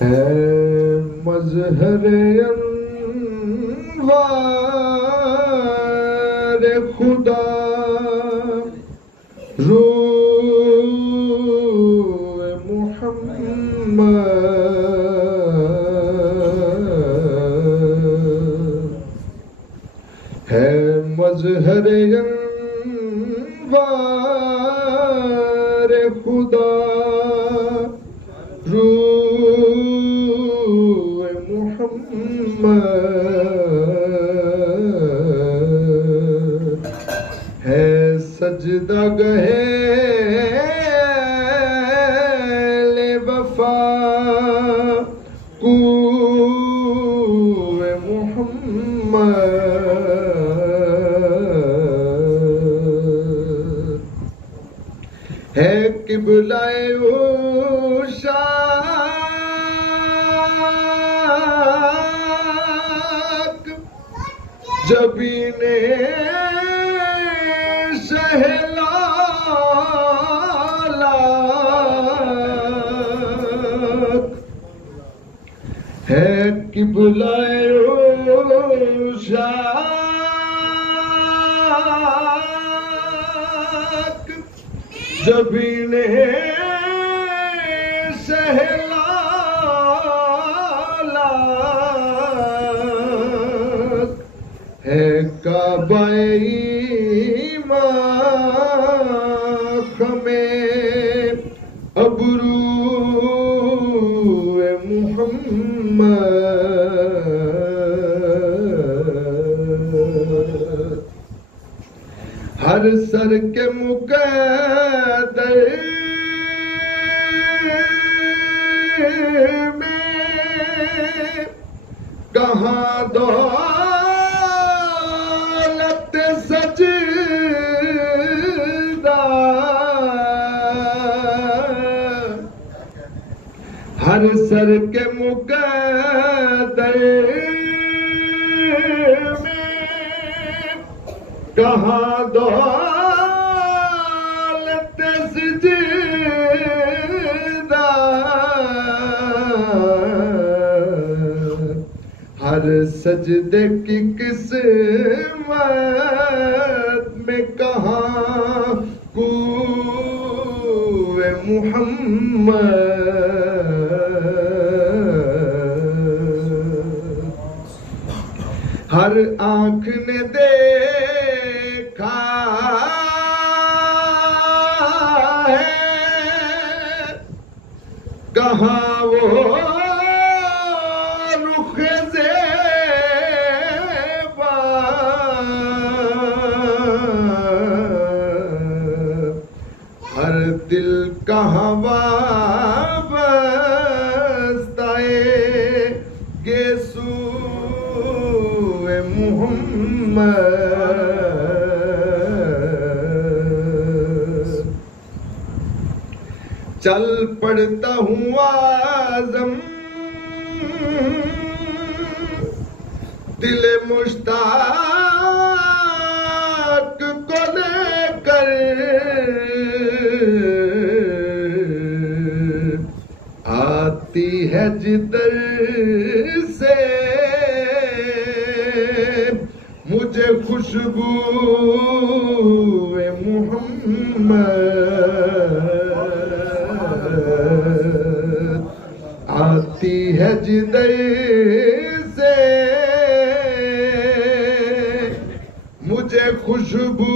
है मज़हर अनवार खुदा रूह मुहम्मद है मज़हर अनवार खुदा रूह मुहम्मद है सजदा गहे ले वफा कूए मुहम्मद है किबलाए उशाक जबीने शहलालाक है किबलाए उशाक जबीने शहलालाक है काबाई में अबरू मुहम्मद हर सर के मुकद्दर में कहाँ दौलत सजदा हर सर के मुकद्दर में कहाँ दौलत सजदा हर सजदे की किस्मत में कहाँ कूए मुहम्मद हर आँख ने देखा है कहाँ वो रुख ज़ेबा हर दिल कहाँ वाबस्ताए गेसूए मुहम्मद चल पड़ता हूँ आज़म दिल मुश्ताक को लेकर आती है जिधर से मुझे खुशबू मुहम्मद आती है जिधर से मुझे खुशबू